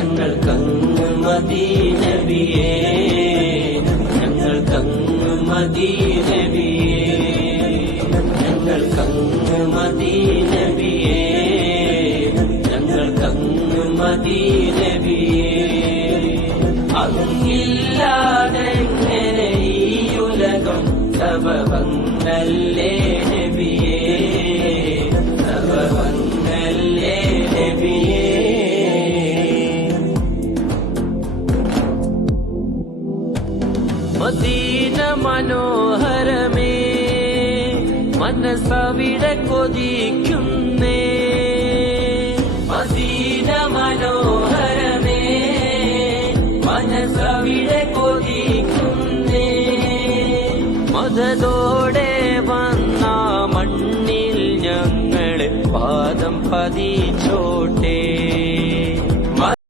ഞങ്ങൾക്കങ്ങ് മദീനബിയേ, ഞങ്ങൾക്കങ്ങ് മദീനബിയേ, ഞങ്ങൾക്കങ്ങ് മദീനബിയേ, ഞങ്ങൾക്കങ്ങ് മദീനബിയേ. അങ്ങില്ലാതെ എങ്ങനെ ഈ ഉലകം സബബന്നല്ലേ നബിയേ, സബബന്നല്ലേ നബിയേ. മദീന മനോഹരമേ, മനസ്സവിടെ കൊതിക്കുന്നേ,